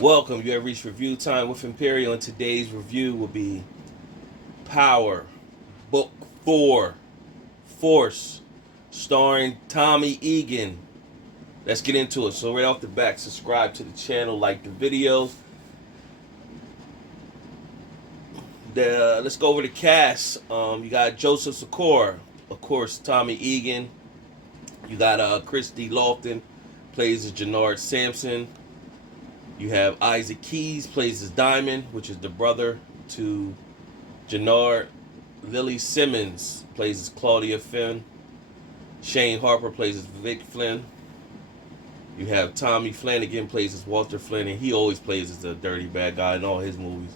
Welcome. You have reached review time with Imperial, and today's review will be Power, Book 4, Force, starring Tommy Egan. Let's get into it. So right off the bat, subscribe to the channel, like the videos. Let's go over the cast. You got Joseph Sikora, of course, Tommy Egan. You got Christy Lofton, plays as Jannard Sampson. You have Isaac Keys, plays as Diamond, which is the brother to Jannard. Lily Simmons plays as Claudia Finn. Shane Harper plays as Vic Flynn. You have Tommy Flanagan plays as Walter Flynn, and he always plays as a dirty bad guy in all his movies.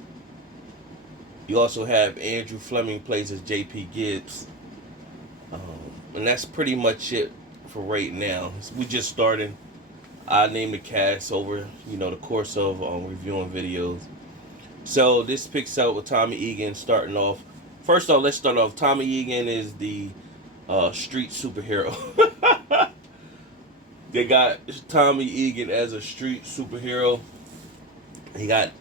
You also have Andrew Fleming plays as J.P. Gibbs. And that's pretty much it for right now. We just started. I named the cast over, the course of reviewing videos. So this picks up with Tommy Egan starting off. First off, let's start off. Tommy Egan is the street superhero. They got Tommy Egan as a street superhero. He got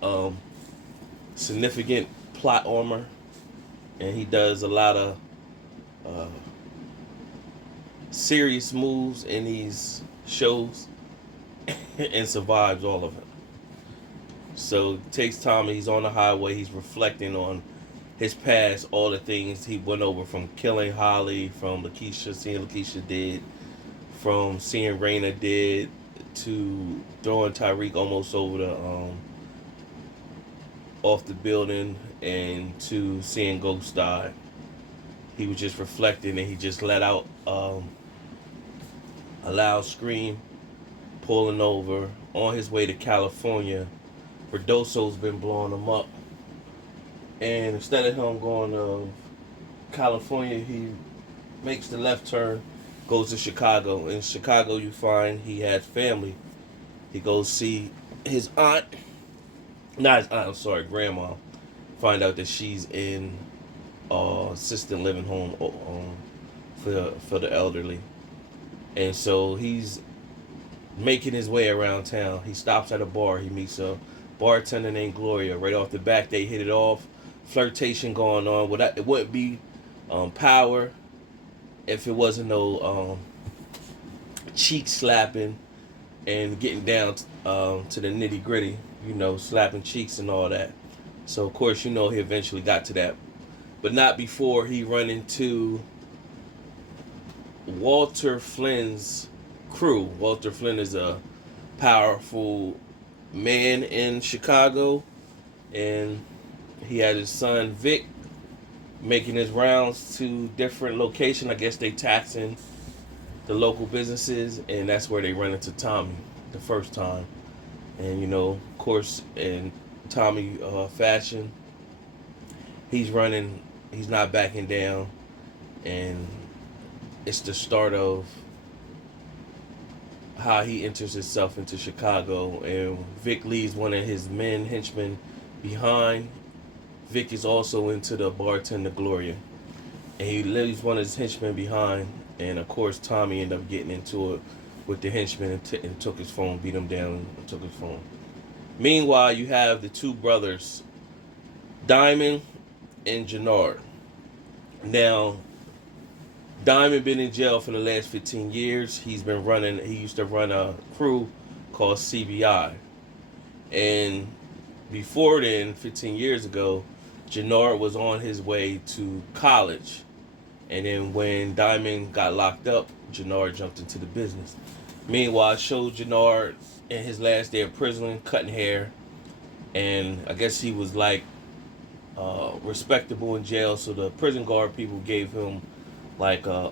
significant plot armor, and he does a lot of serious moves in these shows and survives all of it. So it takes Tommy, he's on the highway, he's reflecting on his past, all the things he went over, from killing Holly, from seeing Lakeisha dead, from seeing Raina dead, to throwing Tyreek almost over the off the building, and to seeing Ghost die. He was just reflecting, and he just let out a loud scream, pulling over on his way to California. Verdoso's been blowing him up, and instead of him going to California, he makes the left turn, goes to Chicago. In Chicago, you find he has family. He goes see his aunt, not his aunt, I'm sorry, grandma. Find out that she's in assisted living home for the elderly, and so he's making his way around town. He stops at a bar. He meets a bartender named Gloria. Right off the back, they hit it off. Flirtation going on. It wouldn't be Power if it wasn't no cheek slapping and getting down to the nitty gritty. Slapping cheeks and all that. So of course, he eventually got to that, but not before he run into Walter Flynn's crew. Walter Flynn is a powerful man in Chicago, and he had his son Vic making his rounds to different locations. I guess they taxing the local businesses, and that's where they run into Tommy the first time. And of course, in Tommy fashion, he's running. He's not backing down, and it's the start of how he enters himself into Chicago. And Vic leaves one of his henchmen behind. Vic is also into the bartender Gloria, and he leaves one of his henchmen behind. And of course, Tommy ended up getting into it with the henchman and took his phone, beat him down, and took his phone. Meanwhile, you have the two brothers, Diamond and Jannard. Now, Diamond been in jail for the last 15 years. He used to run a crew called CBI. And before then, 15 years ago, Jannard was on his way to college. And then when Diamond got locked up, Jannard jumped into the business. Meanwhile, it showed Jannard in his last day of prison, cutting hair. And I guess he was respectable in jail, so the prison guard people gave him like a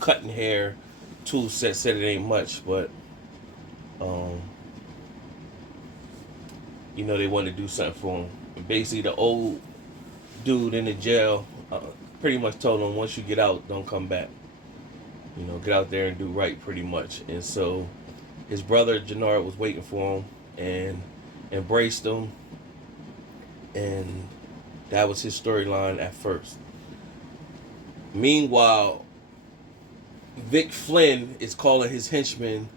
cutting hair tool set. Said it ain't much, but they wanted to do something for him. And basically, the old dude in the jail pretty much told him, once you get out, don't come back. Get out there and do right, pretty much. And so his brother Jannard was waiting for him and embraced him, and that was his storyline at first. Meanwhile, Vic Flynn is calling his henchmen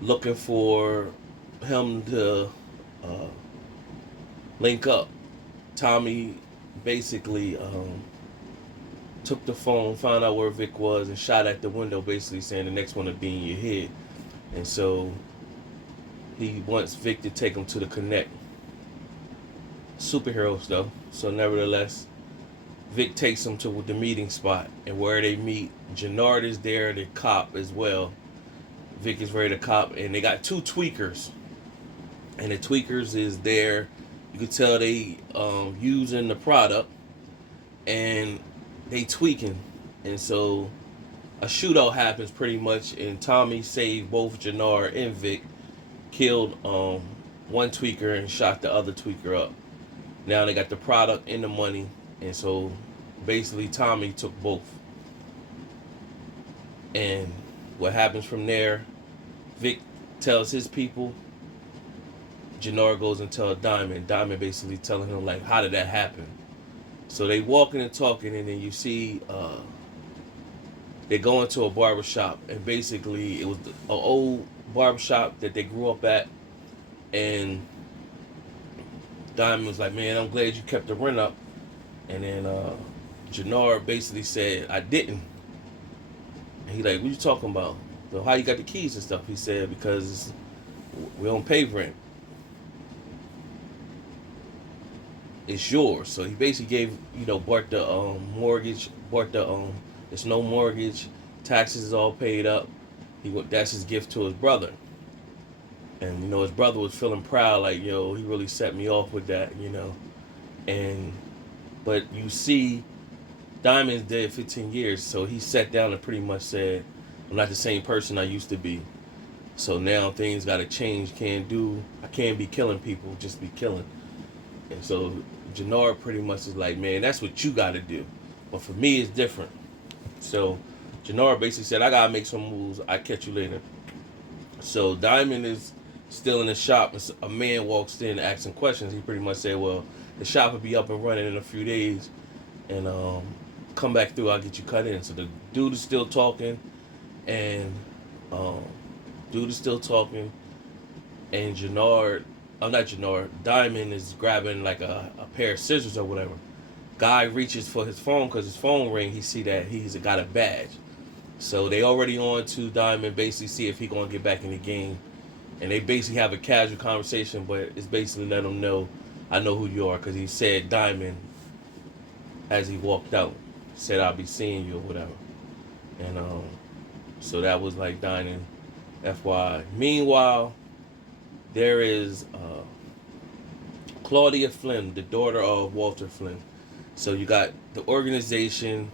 looking for him to uh, link up. Tommy basically took the phone, found out where Vic was, and shot at the window, basically saying the next one to be in your head. And so he wants Vic to take him to the Connect. Superheroes, though. So, nevertheless, Vic takes him to the meeting spot, and where they meet, Jannard is there, the cop as well. Vic is ready to cop, and they got two tweakers. And the tweakers is there. You can tell they using the product, and they tweaking. And so a shootout happens pretty much, and Tommy saved both Jannard and Vic, killed one tweaker and shot the other tweaker up. Now they got the product and the money, and so basically Tommy took both. And what happens from there, Vic tells his people, Jannard goes and tells Diamond. Diamond basically telling him, like, how did that happen? So they walking and talking, and then you see they go into a barbershop, and basically it was an old barbershop that they grew up at, and Diamond was like, man, I'm glad you kept the rent up. And then Jannard basically said, I didn't. And he like, what you talking about? So how you got the keys and stuff? He said, because we don't pay rent. It's yours. So he basically gave, Bart the mortgage. Bart the it's no mortgage. Taxes is all paid up. That's his gift to his brother. And his brother was feeling proud, like, he really set me off with that, but you see, Diamond's dead 15 years, so he sat down and pretty much said, I'm not the same person I used to be. So now things got to change. I can't be killing people, just be killing. And so Jannard pretty much is like, man, that's what you got to do. But for me, it's different. So Jannard basically said, I got to make some moves. I'll catch you later. So Diamond is still in the shop, and a man walks in asking questions. He pretty much said, well, the shop will be up and running in a few days, and come back through, I'll get you cut in. So the dude is still talking, and Diamond is grabbing like a pair of scissors or whatever. Guy reaches for his phone, because his phone ring, he see that he's got a badge. So they already on to Diamond, basically see if he gonna get back in the game. And they basically have a casual conversation, but it's basically let him know, I know who you are, because he said Diamond as he walked out. Said, I'll be seeing you or whatever. And so that was like Diamond, FYI. Meanwhile, there is Claudia Flynn, the daughter of Walter Flynn. So you got the organization.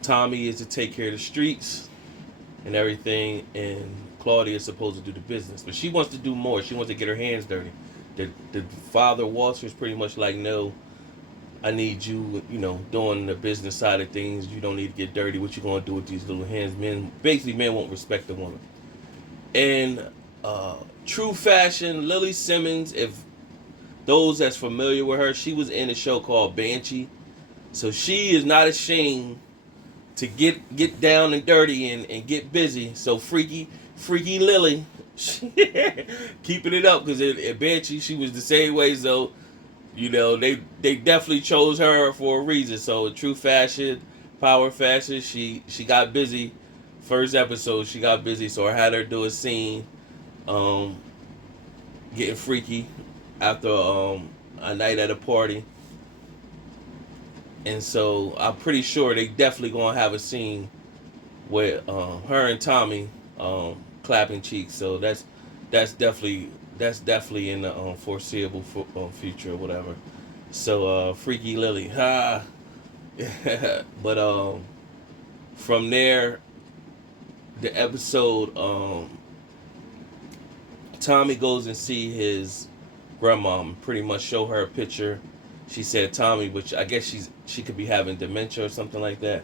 Tommy is to take care of the streets and everything, and Claudia is supposed to do the business, but she wants to do more. She wants to get her hands dirty. The father, Walter, is pretty much like, no, I need you, doing the business side of things. You don't need to get dirty. What you gonna do with these little hands? Men won't respect the woman. And true fashion, Lily Simmons, if those that's familiar with her, she was in a show called Banshee. So she is not ashamed to get down and dirty and get busy. So freaky Lily, keeping it up, because at Banshee she was the same way. So they definitely chose her for a reason. So true fashion, power fashion, she got busy. First episode she got busy, so I had her do a scene, getting freaky after a night at a party. And so I'm pretty sure they definitely gonna have a scene with her and Tommy clapping cheeks. So that's definitely in the foreseeable future or whatever. So Freaky Lily, ha. But from there, the episode, Tommy goes and see his grandma, pretty much show her a picture. She said Tommy, which I guess she could be having dementia or something like that,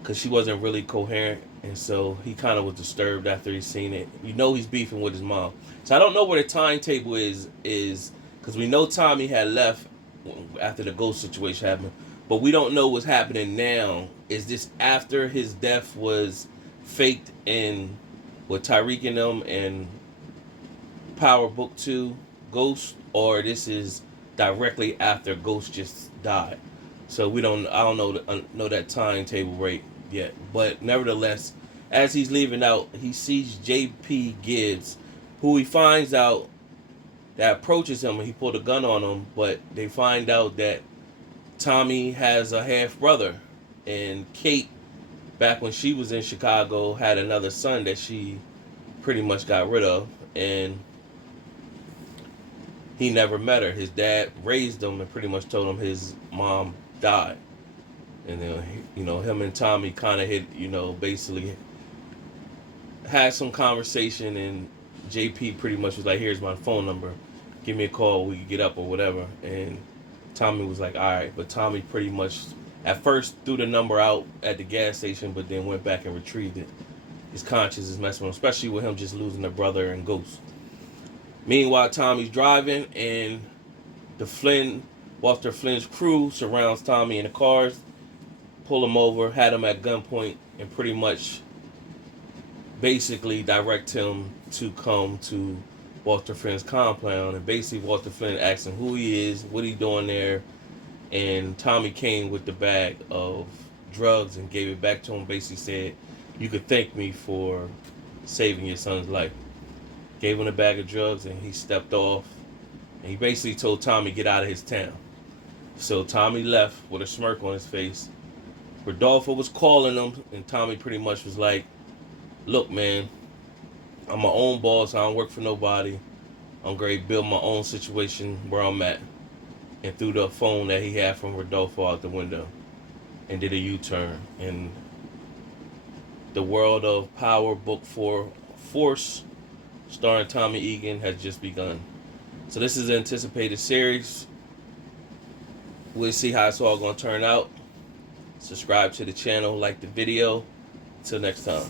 because she wasn't really coherent, and so he kind of was disturbed after he seen it. He's beefing with his mom. So I don't know where the timetable is because we know Tommy had left after the ghost situation happened, but we don't know what's happening now. Is this after his death was faked in with Tyreek and them, and Power Book 2 Ghost, or this is directly after Ghost just died. So I don't know that timetable right yet. But nevertheless, as he's leaving out, he sees J.P. Gibbs, who he finds out that approaches him, and he pulled a gun on him. But they find out that Tommy has a half brother, and Kate, back when she was in Chicago, had another son that she pretty much got rid of, and he never met her. His dad raised him and pretty much told him his mom died. And then, him and Tommy kind of basically had some conversation, and JP pretty much was like, here's my phone number. Give me a call, we could get up or whatever. And Tommy was like, all right. But Tommy pretty much, at first, threw the number out at the gas station, but then went back and retrieved it. His conscience is messing with him, especially with him just losing a brother and Ghost. Meanwhile, Tommy's driving, and Walter Flynn's crew surrounds Tommy in the cars, pull him over, had him at gunpoint, and pretty much basically direct him to come to Walter Flynn's compound. And basically Walter Flynn asks him who he is, what he doing there, and Tommy came with the bag of drugs and gave it back to him. Basically said, you could thank me for saving your son's life. Gave him a bag of drugs, and he stepped off. And he basically told Tommy, get out of his town. So Tommy left with a smirk on his face. Rodolfo was calling him, and Tommy pretty much was like, look, man, I'm my own boss. I don't work for nobody. I'm going to build my own situation where I'm at. And threw the phone that he had from Rodolfo out the window and did a U-turn. And the world of Power Book 4 Force, starring Tommy Egan, has just begun. So this is an anticipated series. We'll see how it's all going to turn out. Subscribe to the channel, like the video. Until next time.